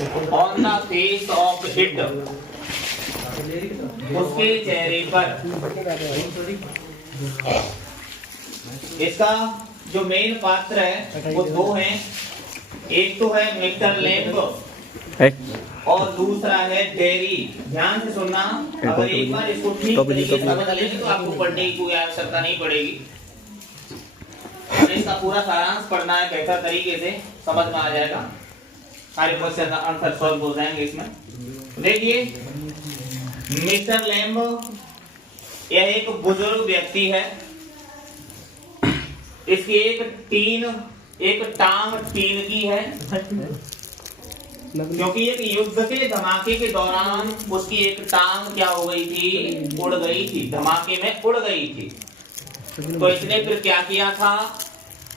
On the face of it, उसके चेहरे पर। इसका जो मेन पात्र है वो दो हैं, एक तो है मिस्टर लैम्ब और दूसरा है डेरी। ध्यान से सुनना, अगर एक बार इसको ठीक तरीके से समझ लेंगे तो आपको पढ़ने की कोई आवश्यकता नहीं पड़ेगी। इसका पूरा सारांश पढ़ना है, बेहतर तरीके से समझ में आ जाएगा, सारे क्वेश्चन आंसर सॉल्व हो जाएंगे इसमें। देखिए, मिस्टर लैम्ब यह एक बुजुर्ग व्यक्ति है। इसकी एक टांग टीन की है, क्योंकि एक युद्ध के धमाके के दौरान उसकी एक टांग क्या हो गई थी, उड़ गई थी, धमाके में उड़ गई थी। तो इसने फिर क्या किया था,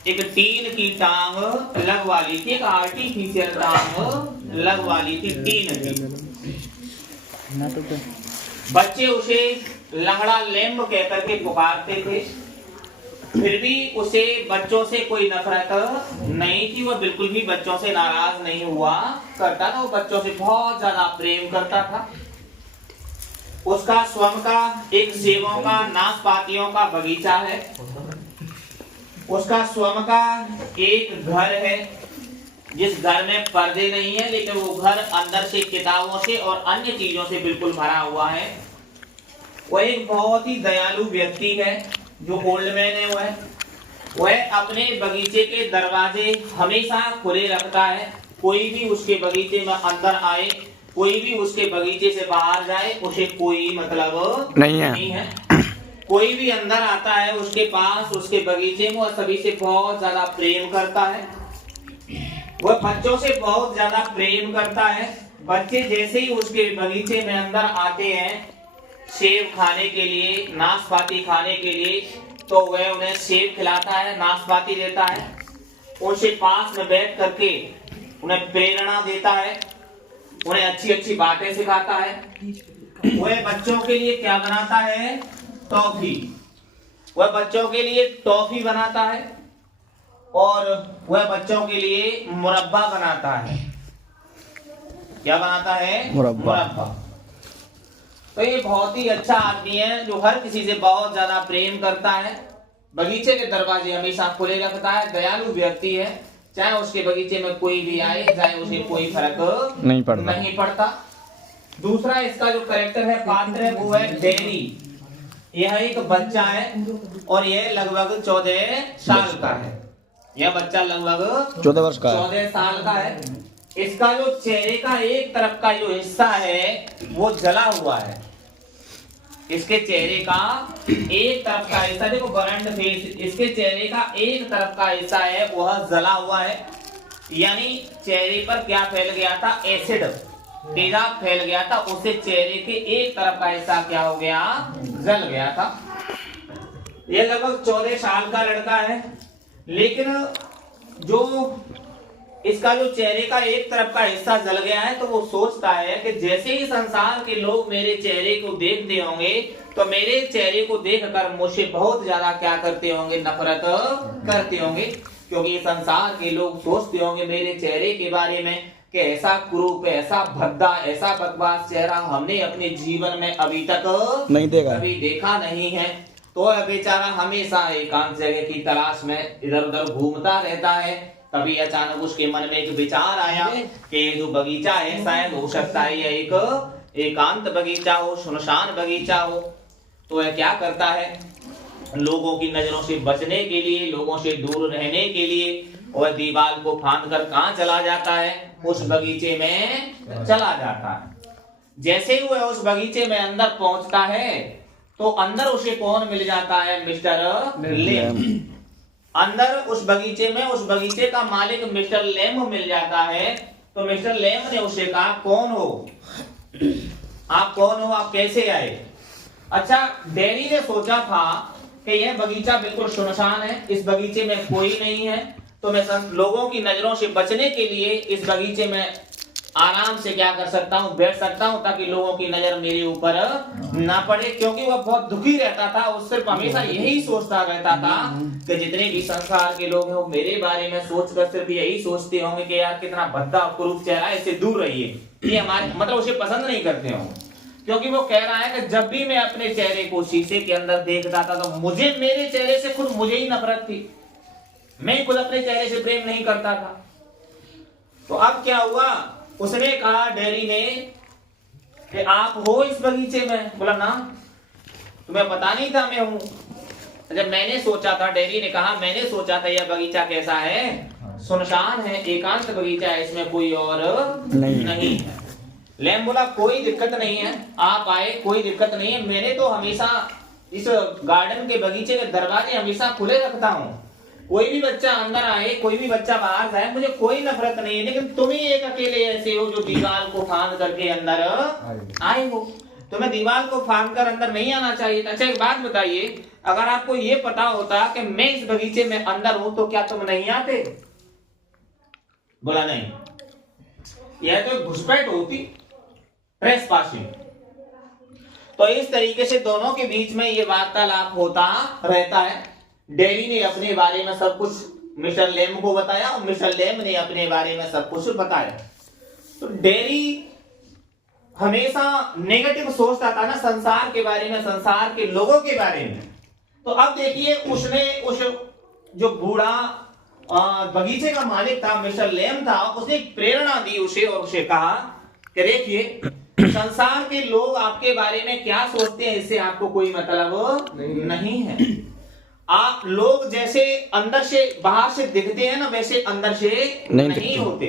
एक टीन की टांग लगवा ली थी, एक आर्टिफिशियल टांग लगवा ली थी टीन की। बच्चे उसे लंगड़ा लैम्ब कहकर के पुकारते थे, फिर भी उसे बच्चों से कोई नफरत नहीं थी। वह बिल्कुल भी बच्चों से नाराज नहीं हुआ करता था, वो बच्चों से बहुत ज्यादा प्रेम करता था। उसका स्वयं का एक सेबों का नाशपातियों का बगीचा है, उसका स्वयं का एक घर है, जिस घर में पर्दे नहीं है, लेकिन वो घर अंदर से किताबों से और अन्य चीजों से बिल्कुल भरा हुआ है। वह एक बहुत ही दयालु व्यक्ति है, जो ओल्ड मैन है। वह अपने बगीचे के दरवाजे हमेशा खुले रखता है। कोई भी उसके बगीचे में अंदर आए, कोई भी उसके बगीचे से बाहर जाए, उसे कोई मतलब नहीं है। कोई भी अंदर आता है उसके पास, उसके बगीचे में, वह सभी से बहुत ज्यादा प्रेम करता है। वह बच्चों से बहुत ज्यादा प्रेम करता है। बच्चे जैसे ही उसके बगीचे में अंदर आते हैं सेब खाने के लिए, नाशपाती खाने के लिए, तो वह उन्हें सेब खिलाता है, नाशपाती देता है, उनसे पास में बैठ करके उन्हें प्रेरणा देता है, उन्हें अच्छी अच्छी बातें सिखाता है। वह बच्चों के लिए क्या बनाता है, टॉफी। वह बच्चों के लिए टॉफी बनाता है और वह बच्चों के लिए मुरब्बा बनाता है। क्या बनाता है, मुरब्बा। तो ये बहुत ही अच्छा आदमी है, जो हर किसी से बहुत ज्यादा प्रेम करता है, बगीचे के दरवाजे हमेशा खुले रखता है, दयालु व्यक्ति है। चाहे उसके बगीचे में कोई भी आए जाए, उसे कोई फर्क नहीं पड़ता। दूसरा इसका जो कैरेक्टर है, पात्र है, वो है डेरी। यह एक बच्चा है और यह लगभग 14 साल का है। यह बच्चा लगभग 14 साल का है। इसका जो चेहरे का एक तरफ का जो हिस्सा है वो जला हुआ है। इसके चेहरे का एक तरफ का हिस्सा, देखो बर्न्ड फेस, इसके चेहरे का एक तरफ का हिस्सा है वह जला हुआ है। यानी चेहरे पर क्या फैल गया था, एसिड, तेजाब फैल गया था, उससे चेहरे के एक तरफ का हिस्सा क्या हो गया, जल गया था। यह लगभग 14 साल का लड़का है, लेकिन जो इसका जो चेहरे का एक तरफ का हिस्सा जल गया है, तो वो सोचता है कि जैसे ही संसार के लोग मेरे चेहरे को देखते होंगे तो मेरे चेहरे को देखकर मुझसे बहुत ज्यादा क्या करते होंगे, नफरत करते होंगे। क्योंकि संसार के लोग सोचते होंगे मेरे चेहरे के बारे में कि ऐसा कुरूप, ऐसा भद्दा, ऐसा बकवास चेहरा हमने अपने जीवन में अभी तक कभी देखा नहीं है। तो बेचारा हमेशा एकांत जगह की तलाश में इधर उधर घूमता रहता है। तभी अचानक उसके मन में एक विचार आया कि ये जो बगीचा है शायद हो सकता है ये एक एकांत बगीचा हो, सुनसान बगीचा हो। तो वह क्या करता है, लोगों की नजरों से बचने के लिए, लोगों से दूर रहने के लिए वह दीवार को फांद कर कहाँ चला जाता है, उस बगीचे में चला जाता है। जैसे ही वह उस बगीचे में अंदर पहुंचता है तो अंदर उसे कौन मिल जाता है, मिस्टर लैम्ब। अंदर उस बगीचे में उस बगीचे का मालिक मिस्टर लैम्ब मिल जाता है। तो मिस्टर लैम्ब ने उसे कहा, कौन हो आप, कौन हो आप, कैसे आए। अच्छा, डेरी ने सोचा था कि यह बगीचा बिल्कुल सुनसान है, इस बगीचे में कोई नहीं है, तो मैं लोगों की नजरों से बचने के लिए इस बगीचे में आराम से क्या कर सकता हूँ, बैठ सकता हूँ, ताकि लोगों की नजर मेरे ऊपर ना पड़े। क्योंकि वह बहुत दुखी रहता था, वो सिर्फ हमेशा यही सोचता रहता था कि जितने भी संसार के लोग हैं वो मेरे बारे में सोचकर सिर्फ यही सोचते होंगे कि यार कितना भद्दा कुरूप चेहरा है, इससे दूर रहिए। ये हमारे मतलब उसे पसंद नहीं करते होंगे। क्योंकि वो कह रहा है कि जब भी मैं अपने चेहरे को शीशे के अंदर देखता था तो मुझे मेरे चेहरे से खुद मुझे ही नफरत थी, मैं खुद अपने चेहरे से प्रेम नहीं करता था। तो अब क्या हुआ, उसने कहा डेरी ने कि आप हो इस बगीचे में? बोला ना, तुम्हें पता नहीं था मैं हूं? जब मैंने सोचा था, डेरी ने कहा मैंने सोचा था यह बगीचा कैसा है, सुनसान है, एकांत बगीचा है, इसमें कोई और नहीं है। लैम बोला कोई दिक्कत नहीं है, आप आए, कोई दिक्कत नहीं है। मैंने तो हमेशा इस गार्डन के बगीचे के दरवाजे हमेशा खुले रखता हूँ, कोई भी बच्चा अंदर आए, कोई भी बच्चा बाहर जाए, मुझे कोई नफरत नहीं है। लेकिन तुम ही एक अकेले ऐसे हो जो दीवार को फांद करके अंदर आए हो। तुम्हें दीवार को फांद कर अंदर नहीं आना चाहिए। अच्छा एक बात बताइए, अगर आपको ये पता होता कि मैं इस बगीचे में अंदर हूं तो क्या तुम नहीं आते? बोला नहीं, यह तो घुसपैठ होती, ट्रेसपासिंग। तो इस तरीके से दोनों के बीच में ये वार्तालाप होता रहता है। डेरी ने अपने बारे में सब कुछ मिस्टर लेम को बताया और मिस्टर लेम ने अपने बारे में सब कुछ बताया। तो डेरी हमेशा नेगेटिव सोचता था ना संसार के बारे में, संसार के लोगों के बारे में। तो अब देखिए उसने उस जो बूढ़ा बगीचे का मालिक था, मिस्टर लेम था, उसने एक प्रेरणा दी उसे और उसे कहा कि देखिए संसार के लोग आपके बारे में क्या सोचते हैं इससे आपको कोई मतलब नहीं है। आप लोग जैसे अंदर से बाहर से दिखते हैं ना, वैसे अंदर से नहीं होते।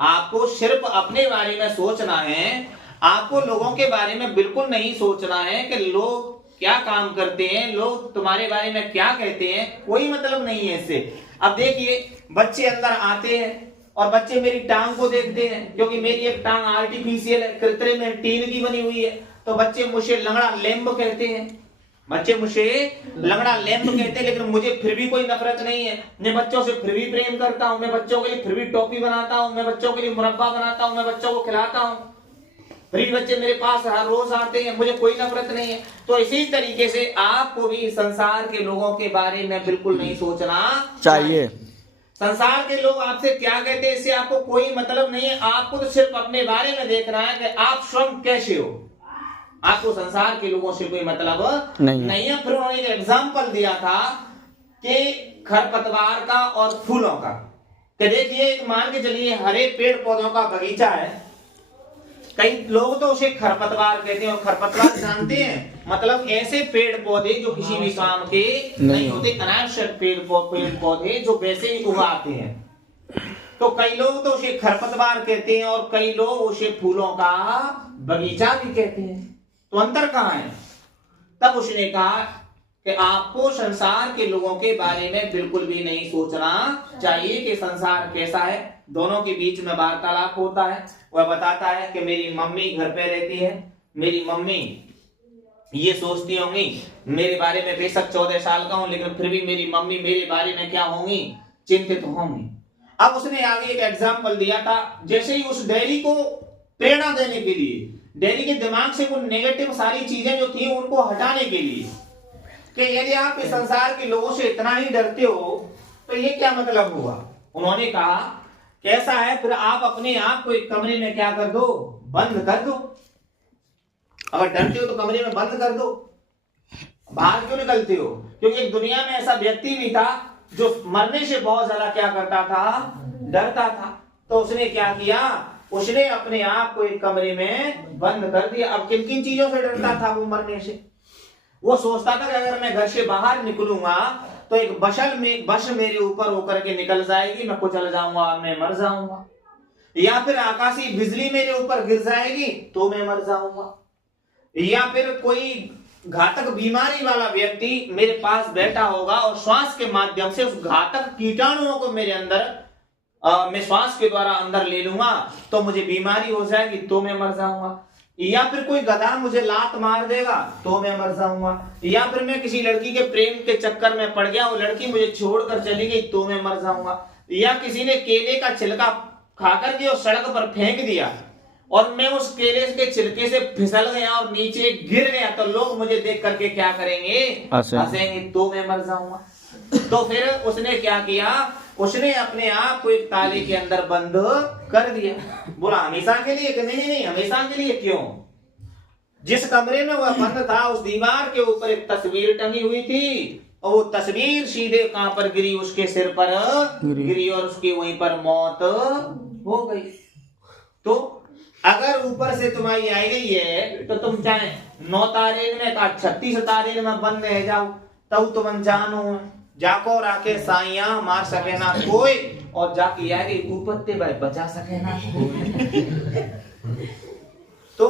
आपको सिर्फ अपने बारे में सोचना है, आपको लोगों के बारे में बिल्कुल नहीं सोचना है कि लोग क्या काम करते हैं, लोग तुम्हारे बारे में क्या कहते हैं, कोई मतलब नहीं है इससे। अब देखिए बच्चे अंदर आते हैं और बच्चे मेरी टांग को देखते हैं, क्योंकि मेरी एक टांग आर्टिफिशियल है, कृत्रिम है, टीन की बनी हुई है। तो बच्चे मुझे लंगड़ा लैम्ब कहते हैं, बच्चे मुझे लंगड़ा लैम्ब कहते हैं, लेकिन मुझे फिर भी कोई नफरत नहीं है। मैं बच्चों से फिर भी प्रेम करता हूं, मैं बच्चों के लिए फिर भी टॉफी बनाता हूं, मैं बच्चों के लिए मुरब्बा बनाता हूं, मैं बच्चों को खिलाता हूं, फिर भी बच्चे मेरे पास हर रोज आते हैं, मुझे कोई नफरत नहीं है। तो इसी तरीके से आपको भी संसार के लोगों के बारे में बिल्कुल नहीं सोचना चाहिए। संसार के लोग आपसे क्या कहते हैं इससे आपको कोई मतलब नहीं है। आपको तो सिर्फ अपने बारे में देखना है कि आप स्वयं कैसे हो, आपको संसार के लोगों से कोई मतलब नहीं है। फिर उन्होंने एक एग्जाम्पल दिया था कि खरपतवार का और फूलों का। कि देखिए मान के चलिए हरे पेड़ पौधों का बगीचा है, कई लोग तो उसे खरपतवार कहते हैं। और खरपतवार जानते हैं मतलब ऐसे पेड़ पौधे जो किसी भी काम के नहीं होते, अनावश्यक पेड़ पौधे जो वैसे ही उगाते हैं। तो कई लोग तो उसे खरपतवार कहते हैं और कई लोग उसे फूलों का बगीचा भी कहते हैं। तो अंतर कहाँ है? तब उसने कहा कि आपको संसार के लोगों के बारे में बिल्कुल भी नहीं सोचना चाहिए कि संसार कैसा है। दोनों के बीच में वार्तालाप होता है। वह बताता है कि मेरी मम्मी घर पे रहती है, मेरी मम्मी ये सोचती होंगी मेरे बारे में, बेशक 14 साल का हूं लेकिन फिर भी मेरी मम्मी मेरे बारे में क्या होंगी, चिंतित होंगी। अब उसने आगे एक एग्जाम्पल दिया था, जैसे ही उस डेरी को प्रेरणा देने के लिए, डेरी के दिमाग से वो नेगेटिव सारी चीजें जो थी उनको हटाने के लिए, कि यदि आप इस संसार के लोगों से इतना ही डरते हो तो ये क्या मतलब हुआ। उन्होंने कहा कैसा है, फिर आप अपने आप को एक कमरे में क्या कर दो, बंद कर दो। अगर डरते हो तो कमरे में बंद कर दो, बाहर क्यों निकलते हो? क्योंकि एक दुनिया में ऐसा व्यक्ति भी था जो मरने से बहुत ज्यादा क्या करता था, डरता था। तो उसने क्या किया, उसने अपने आप को एक कमरे में बंद कर दिया। अब किन किन चीजों से डरता था वो? मरने से। वो सोचता था कि अगर मैं घर से बाहर निकलूंगा तो एक बश मेरे ऊपर होकर के निकल जाएगी, मैं कुचल जाऊंगा, मैं मर जाऊंगा, या फिर आकाशीय बिजली मेरे ऊपर गिर जाएगी तो मैं मर जाऊंगा, या फिर कोई घातक बीमारी वाला व्यक्ति मेरे पास बैठा होगा और श्वास के माध्यम से उस घातक कीटाणुओं को मेरे अंदर मैं श्वास के द्वारा अंदर ले लूंगा तो मुझे बीमारी हो जाएगी तो मैं मर जाऊंगा, या फिर कोई गधा मुझे लात मार देगा तो मैं मर जाऊंगा, या फिर मैं किसी लड़की के प्रेम के चक्कर में पड़ गया, वो लड़की मुझे छोड़कर चली गई तो मैं मर जाऊंगा, या किसी ने केले का छिलका खाकर के उस सड़क पर फेंक दिया और मैं उस केले के छिलके से फिसल गया और नीचे गिर गया, तो लोग मुझे देख करके क्या करेंगे? हंसेंगे, तो मैं मर जाऊंगा। तो फिर उसने क्या किया? उसने अपने आप को एक ताले के अंदर बंद कर दिया। बोला हमेशा के लिए? कि नहीं नहीं, हमेशा के लिए क्यों? जिस कमरे में वह बंद था उस दीवार के ऊपर एक तस्वीर टंगी हुई थी और वो तस्वीर सीधे कहां पर गिरी? उसके सिर पर गिरी और उसकी वहीं पर मौत हो गई। तो अगर ऊपर से तुम्हारी आई गई है तो तुम चाहे 9 तारे में का 36 तारे में बंद रह जाओ, तब तुम अनजान हो जाको राके साइया मार सके ना कोई, और जाके यारी ऊपर ते भाई बचा सके ना कोई। तो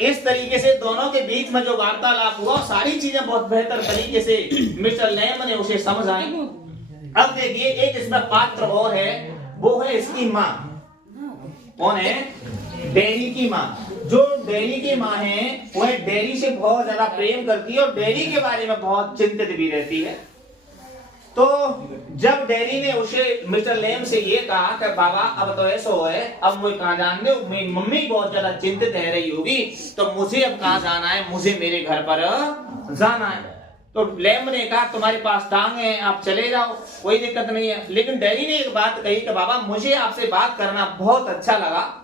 इस तरीके से दोनों के बीच में जो वार्तालाप हुआ सारी चीजें बहुत बेहतर तरीके से मिस्टर लैम ने उसे समझ आई। अब देखिए एक इसमें पात्र और है, वो है इसकी माँ। कौन है? डैनी की माँ। जो डैनी की माँ है वह डैनी से बहुत ज्यादा प्रेम करती है और डैनी के बारे में बहुत चिंतित भी रहती है। तो जब डैनी ने उसे मिस्टर लैम से ये कहा कि बाबा अब तो ऐसा है, अब मुझे कहाँ जाने दो, मेरी मम्मी बहुत ज्यादा चिंतित रह रही होगी, तो मुझे अब कहाँ जाना है? मुझे मेरे घर पर जाना है। तो लैम ने कहा तुम्हारे पास टांग है, आप चले जाओ, कोई दिक्कत नहीं है। लेकिन डैनी ने एक बात कही कि बाबा मुझे आपसे बात करना बहुत अच्छा लगा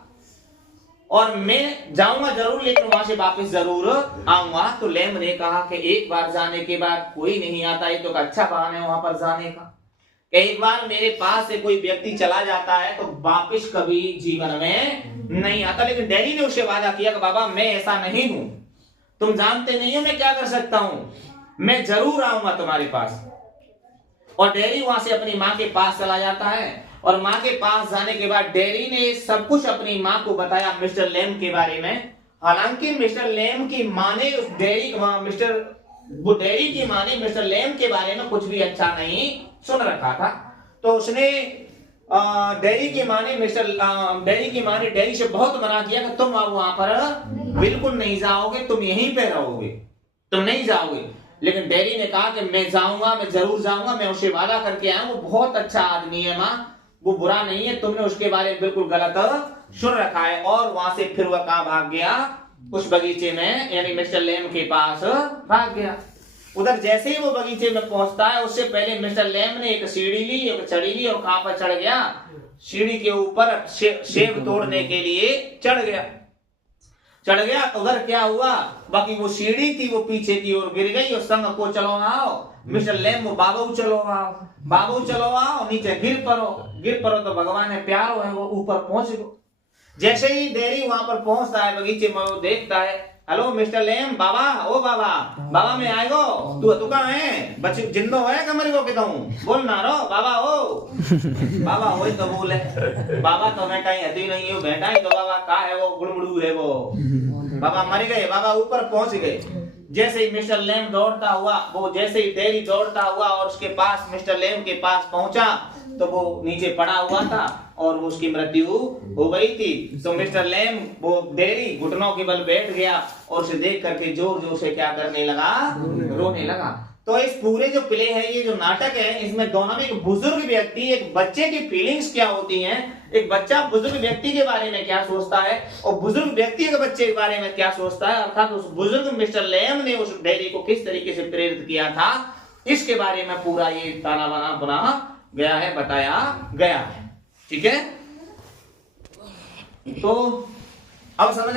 और मैं जाऊंगा जरूर, लेकिन वहां से वापस जरूर आऊंगा। तो लैम ने कहा कि एक बार जाने के बाद कोई नहीं आता, ये तो अच्छा बहाना है वहां पर जाने का। एक बार मेरे पास से कोई व्यक्ति चला जाता है तो वापस कभी जीवन में नहीं आता। लेकिन डैनी ने उसे वादा किया कि बाबा मैं ऐसा नहीं हूं, तुम जानते नहीं हो मैं क्या कर सकता हूं, मैं जरूर आऊंगा तुम्हारे पास। और डैनी वहां से अपनी माँ के पास चला जाता है और माँ के पास जाने के बाद डैनी ने सब कुछ अपनी माँ को बताया मिस्टर लैम के बारे में। हालांकि मिस्टर लैम की माँ ने डैनी की माँ ने मिस्टर लैम के बारे में कुछ भी अच्छा नहीं सुन रखा था। तो उसने डैनी की माँ ने डैनी से बहुत मना किया कि तुम अब वहां पर बिल्कुल नहीं जाओगे, तुम यहीं पे रहोगे, तुम नहीं जाओगे। लेकिन डैनी ने कहा कि मैं जाऊंगा, मैं जरूर जाऊंगा, मैं उसे वादा करके आया, वो बहुत अच्छा आदमी है माँ, वो बुरा नहीं है, तुमने उसके बारे में बिल्कुल गलत सुन रखा है। और वहां से फिर वह कहां भाग गया? उस बगीचे में, यानी मिस्टर लैम के पास भाग गया। उधर जैसे ही वो बगीचे में पहुंचता है उससे पहले मिस्टर लैम ने एक सीढ़ी ली, एक चढ़ी ली और कहां पर चढ़ गया? सीढ़ी के ऊपर सेब तोड़ने के लिए चढ़ गया। उधर क्या हुआ? बाकी वो सीढ़ी थी वो पीछे की ओर गिर गई और संग को चलो आओ मिस्टर लैम, वो बाबू चलो आओ, नीचे गिर पड़ो तो भगवान है प्यारो है, वो ऊपर पहुंच गो। जैसे ही डैनी वहां पर पहुंचता है बगीचे में, वो देखता है हेलो मिस्टर लैम, बाबा मैं आएगो, तू कहाँ है? बच्चे जिंदो है कमर को कहता हूँ, बोल ना रो बाबा हो तो बोले बाबा तो मैं कहीं हती नहीं हूँ, बेटा ही तो बाबा का है, वो गुड़मुड़ू है वो, बाबा मर गए, बाबा ऊपर पहुंच गए। जैसे ही मिस्टर लैम दौड़ता हुआ, वो जैसे ही डैनी दौड़ता हुआ और उसके पास मिस्टर लैम के पास पहुंचा तो वो नीचे पड़ा हुआ था और उसकी मृत्यु हो गई थी। तो मिस्टर लैम, वो डैनी घुटनों के बल बैठ गया और उसे देख करके जोर जोर से क्या करने लगा? रोने लगा। तो इस पूरे जो प्ले है, ये जो नाटक है, इसमें दोनों में एक बुजुर्ग व्यक्ति एक बच्चे की फीलिंग्स क्या होती हैं, एक बच्चा बुजुर्ग व्यक्ति के बारे में क्या सोचता है और बुजुर्ग व्यक्ति के बच्चे के बारे में क्या सोचता है, अर्थात उस बुजुर्ग मिस्टर लैम ने उस डैनी को किस तरीके से प्रेरित किया था, इसके बारे में पूरा ये ताना बाना बना गया है, बताया गया है। ठीक है, तो अब समझ